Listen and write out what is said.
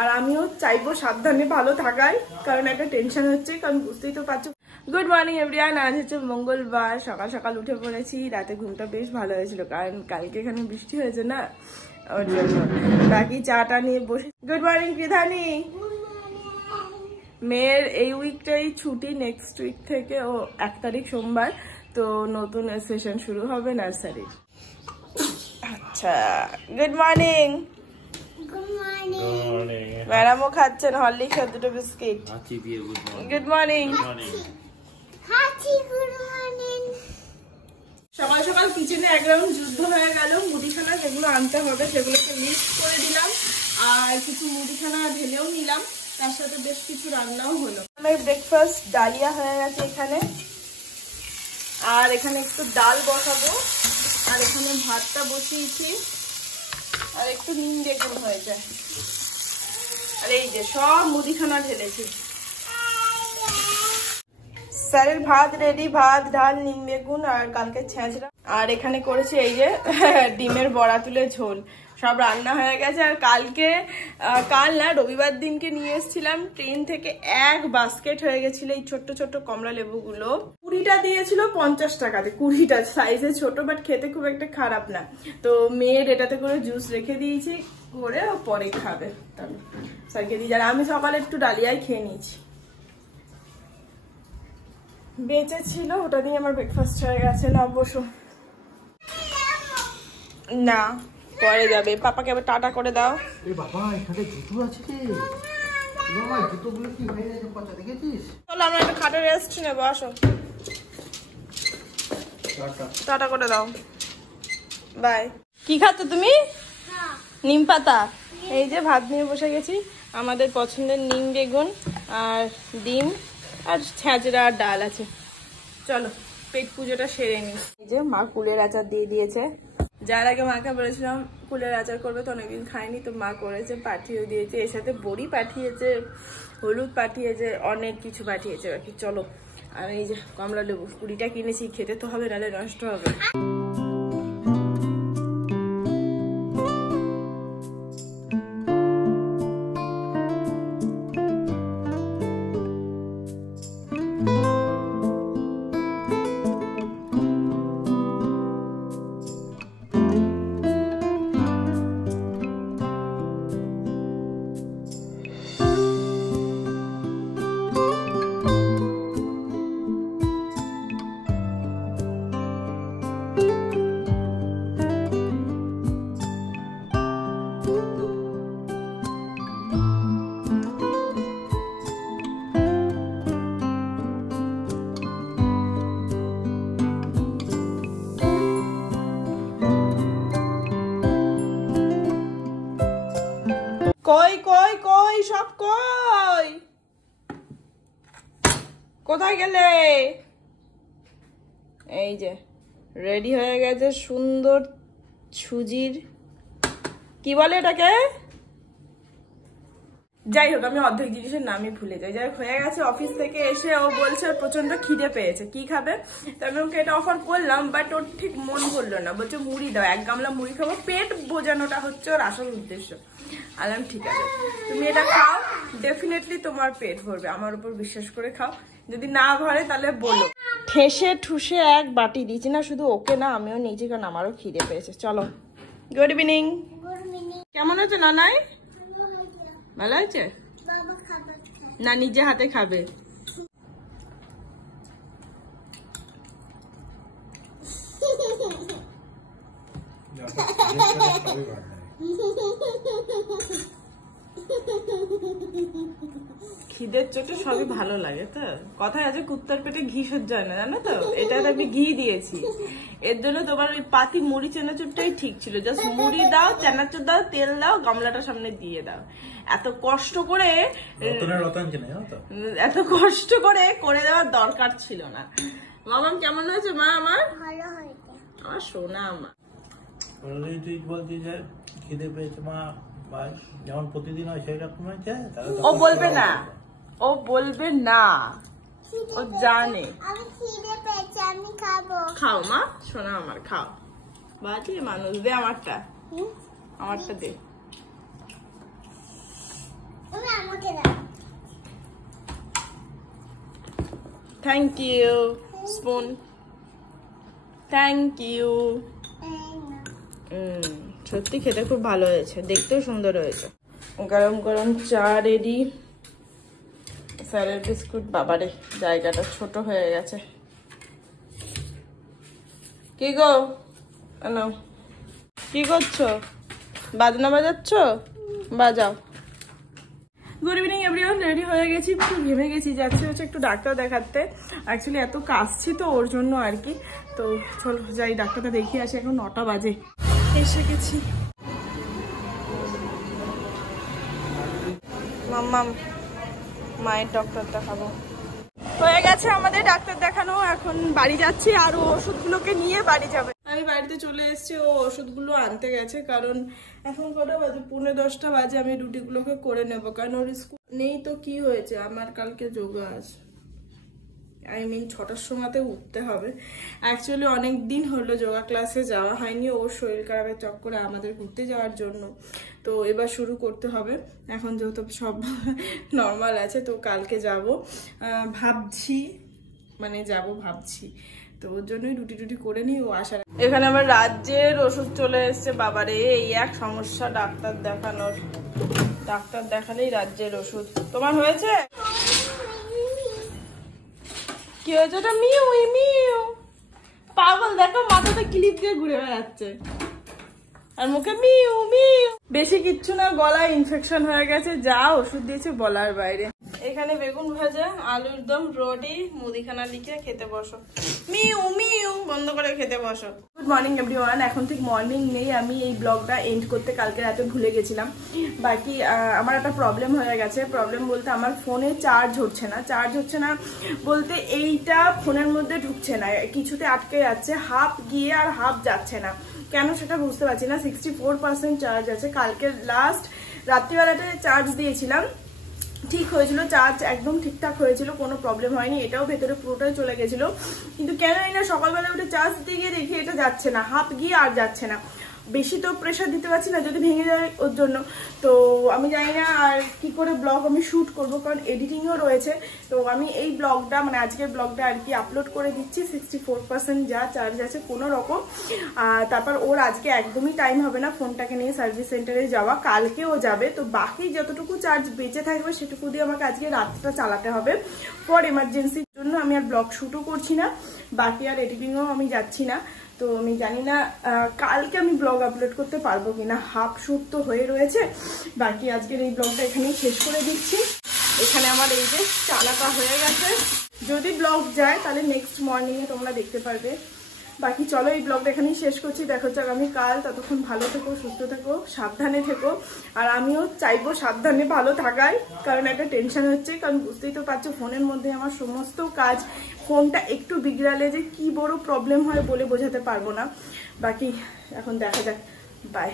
আর আমিও চাইবো সাবধানে ভালো থাকার, কারণ একটা টেনশন হচ্ছে, কারণ বুঝতেই তো পারছো। গুড মর্নিং এভরিওয়ান, আজ হচ্ছে মঙ্গলবার, সকাল সকাল উঠে পড়েছি। রাতে ঘুমটা বেশ ভালো হয়েছিল, কারণ কালকে এখানে বৃষ্টি হয়েছে না, ওর জন্য। বাকি চাটা নিয়ে বসে। গুড মর্নিং কৃধানি। মেয়ের এই উইকটাই ছুটি, নেক্সট উইক থেকে ও 1 তারিখ সোমবার তো নতুন সেশন শুরু হবে নার্সারির। আচ্ছা, গুড মর্নিং। ম্যাডামও খাচ্ছেন হরলিক্স আর 2টো বিস্কিট। Good morning. সকাল সকাল কিচেনে এক রাউন্ড যুদ্ধ হয়ে গেল। মুদিখানা যেগুলো আনতে হবে সেগুলোকে লিস্ট করে দিলাম, আর কিছু মুদিখানা ঢেলেও নিলাম, তার সাথে বেশ কিছু রান্নাও হলো। আমার ব্রেকফাস্ট ডালিয়া হয়ে গেছে এখানে, আর এখানে একটু ডাল বসাবো, আর এখানে ভাতটা বসিয়েছি, আর একটু নিম বেগুন হয়ে যায়। আর এই যে সব মুদিখানা ঢেলেছি। স্যারের ভাত রেডি, ভাত, ডাল, নিম বেগুন আর কালকে ছেঁচড়া। আর এখানে করেছি এই যে ডিমের বড়া তুলে ঝোল, সব রান্না হয়ে গেছে। আর কাল না, রবিবার দিনকে নিয়ে এসেছিলাম ট্রেন থেকে, 1 বাস্কেট হয়ে গেছিল এই ছোট্ট ছোট্ট কমলা লেবুগুলো। 20টা দিয়েছিল 50 টাকাতে, 20টা, সাইজে ছোট, বাট খেতে খুব একটা খারাপ না। তো মেয়ের এটাতে করে জুস রেখে দিয়েছি করে, ও পরে খাবে, তবে স্যারকে দিয়ে। আর আমি সকালে একটু ডালিয়াই খেয়ে নিয়েছি, বেঁচে ছিল, ওটা দিয়ে আমার ব্রেকফাস্ট হয়ে গেছে। না বসো, না পরে যাবে। পাপাকে আবার টাটা করে দাও। বাবা এখানে জুতো আছে রে বাবা, জুতোগুলো কি হয়ে গেছে পচা, দেখেছিস? চলো আমরা একটা খাটে রেস্ট নেবো, আসো। টাটা করে দাও, বাই। কি খাচ্ছ তুমি? নিম পাতা। এই যে ভাত নিয়ে বসে গেছি, আমাদের পছন্দের নিম বেগুন আর ডিম আর ছেঁচড়া আর ডাল আছে। চলো পেট পুজোটা সেরে নিই। এই যে মা কুলের আচার দিয়ে দিয়েছে। যার আগে মাকে বলেছিলাম কুলের আচার করবে, তো অনেকদিন খাইনি, তো মা করেছে, পাঠিয়েও দিয়েছে। এর সাথে বড়ি পাঠিয়েছে, হলুদ পাঠিয়েছে, অনেক কিছু পাঠিয়েছে বাকি। চলো, আর এই যে কমলা লেবু 20টা কিনেছি, খেতে তো হবে, নাহলে নষ্ট হবে। কই কই কই সব কই, কোথায় গেলে? এই যে রেডি হয়ে গেছে সুন্দর সুজির, কি বলে এটাকে, যাই হোক আমি অর্ধেক জিনিসের নামই ভুলে যাই। যাই হোক হয়ে গেছে। অফিস থেকে এসে ও বলছে প্রচন্ড খিদে পেয়েছে, কি খাবে? তো আমি ওকে এটা অফার করলাম, বাট ওর ঠিক মন করলো না, বলছে মুড়ি দাও, 1 গামলা মুড়ি খাবো, পেট বোঝানোটা হচ্ছে ওর আসল উদ্দেশ্য। আলাম ঠিক আছে, তুমি এটা খাও, ডেফিনেটলি তোমার পেট ভরবে, আমার উপর বিশ্বাস করে খাও, যদি না ভরে তাহলে বলো। ঠেসে ঠুসে 1 বাটি দিয়েছি, না শুধু ওকে না আমিও নিয়েছি, কারণ আমারও খিদে পেয়েছে। চলো, গুড ইভিনিং। কেমন আছে নানাই? ভালো আছে না? নিজে হাতে খাবে। খিদের চোটে সবই ভালো লাগে তো, কথায় আছে কুত্তার পেটে ঘি সহ্য হয় না, জানো তো? এটাতে আমি ঘি দিয়েছি, এর জন্য তোমার ওই পাতি মুড়ি চেনাচুরটাই ঠিক ছিল। জাস্ট মুড়ি দাও, চেনাচুর দাও, তেল দাও, গামলাটা সামনে দিয়ে দাও। এত কষ্ট করে করে দেওয়ার দরকার ছিল না। মামা কেমন হয়েছে? মা আমার আমার সোনা আমার। তুই বলছিস যে খিদে পেয়েছে মা, যেমন প্রতিদিন হয় সেই রকম হয়েছে। ও বলবে না, ও বলবে না, ও জানে। খাও মা, সোনা আমার, খাও। বাজে মানুষ, দে আমারটা, আমারটা দে। Thank you spoon, thank you. সত্যি খেতে খুব ভালো হয়েছে, দেখতেও সুন্দর হয়েছে। গরম গরম চা রেডি, স্যারের বিস্কুট। বাবারে জায়গাটা ছোট হয়ে গেছে। কি গো, কি করছো? বাজনা বাজাচ্ছ? বাজাও। গুড ইভিনিং এভরিওয়ান, রেডি হয়ে গেছি, একটু ঘেমে গেছি, যাচ্ছি হচ্ছে একটু ডাক্তার দেখাতে। অ্যাকচুয়ালি এত কাশছি তো ওর জন্য আর কি। তো চলো যাই ডাক্তারটা দেখিয়ে আসি, এখন 9টা বাজে। এসে গেছি। মাম্মাম মায়ের ডক্টর দেখাবো। হয়ে গেছে আমাদের ডাক্তার দেখানো, এখন বাড়ি যাচ্ছি আর ও ওষুধগুলোকে নিয়ে বাড়ি যাবে। আমি বাড়িতে চলে এসেছি, ও ওষুধগুলো আনতে গেছে, কারণ এখন কটা বাজে, 9:45 বাজে। আমি রুটিগুলোকে করে নেবো, কারণ ওর স্কুল নেই তো কি হয়েছে, আমার কালকে যোগা আছে। 6টার সময়তে উঠতে হবে। অ্যাকচুয়ালি অনেক দিন হলো যোগা ক্লাসে যাওয়া হয়নি, ওর শরীর খারাপের চক্করে আমাদের ঘুরতে যাওয়ার জন্য। তো এবার শুরু করতে হবে, এখন যেহেতু সব নর্মাল আছে। তো কালকে যাব ভাবছি, ভাবছি। তো ওর জন্যই রুটি করে নিই, ও আসার। এখানে আমার রাজ্যের ওষুধ চলে এসছে। বাবারে এই এক সমস্যা ডাক্তার দেখানোর, ডাক্তার দেখালেই রাজ্যের ওষুধ। তোমার হয়েছে? কি হয়েছে? ওটা মিউ মিউ পাগল, দেখো মাথাতে ক্লিপ দিয়ে ঘুরে বেড়াচ্ছে আর মুখে মিউ মিউ। বেশি কিচ্ছু না, গলায় ইনফেকশন হয়ে গেছে, যা ওষুধ দিয়েছে বলার বাইরে। এখানে বেগুন ভাজা, আলুর দম, রুটি, মুদিখানা লিখে খেতে বসো। মিউ মিউ বন্ধ করে খেতে বসো। গুড মর্নিং এভরিওয়ান, এখন ঠিক মর্নিং নেই। আমি এই ব্লগটা এন্ড করতে কালকে রাতে ভুলে গেছিলাম। বাকি আমার একটা প্রবলেম হয়ে গেছে। প্রবলেম বলতে আমার ফোনে চার্জ হচ্ছে না। চার্জ হচ্ছে না বলতে এইটা ফোনের মধ্যে ঢুকছে না, কিছুতে আটকে যাচ্ছে, হাফ গিয়ে আর হাফ যাচ্ছে না। কেন সেটা বুঝতে পারছি না। 64% চার্জ আছে। কালকে লাস্ট রাত্রিবেলাতে চার্জ দিয়েছিলাম, ঠিক হয়েছিল, চার্জ একদম ঠিকঠাক হয়েছিল, কোনো প্রবলেম হয়নি। এটাও ভেতরে পুরোটাই চলে গেছিল, কিন্তু কেন না সকালবেলা উঠে চার্জ দিতে গিয়ে দেখি এটা যাচ্ছে না, হাফ গিয়ে আর যাচ্ছে না। বেশি তো প্রেশার দিতে পারছি না, যদি ভেঙে যায় ওর জন্য। তো আমি জানি না আর কি করে ব্লগ আমি শ্যুট করবো, কারণ এডিটিংও রয়েছে। তো আমি এই ব্লগটা আজকের ব্লগটা আর কি আপলোড করে দিচ্ছি। 64% যা চার্জ আছে কোনো রকম। তারপর ওর আজকে একদমই টাইম হবে না ফোনটাকে নিয়ে সার্ভিস সেন্টারে যাওয়া, কালকেও যাবে। তো বাকি যতটুকু চার্জ বেঁচে থাকবে সেটুকু দিয়ে আমাকে আজকে রাতটা চালাতে হবে ফর এমার্জেন্সির জন্য। আমি আর ব্লগ শ্যুটও করছি না, বাকি আর এডিটিংও আমি যাচ্ছি না। তো আমি জানি না কালকে আমি ব্লগ আপলোড করতে পারবো কিনা, হাফ শ্যুট তো হয়ে রয়েছে। বাকি আজকের এই ব্লগটা এখানেই শেষ করে দিচ্ছি। এখানে আমার এই যে চালাটা হয়ে গেছে, যদি ব্লগ যায় তাহলে নেক্সট মর্নিংয়ে তোমরা দেখতে পারবে। বাকি চলো এই ব্লগটা এখানেই শেষ করছি, দেখা হচ্ছে আগামী কাল। ততক্ষণ ভালো থেকো, সুস্থ থেকো, সাবধানে থেকো। আর আমিও চাইবো সাবধানে ভালো থাকার, কারণ একটা টেনশন হচ্ছে, কারণ বুঝতেই তো পারছো ফোনের মধ্যে আমার সমস্ত কাজ। ফোনটা একটু বিগড়ালে যে কি বড় প্রবলেম হয় বলে বোঝাতে পারবো না। বাকি এখন দেখা যাক, বাই।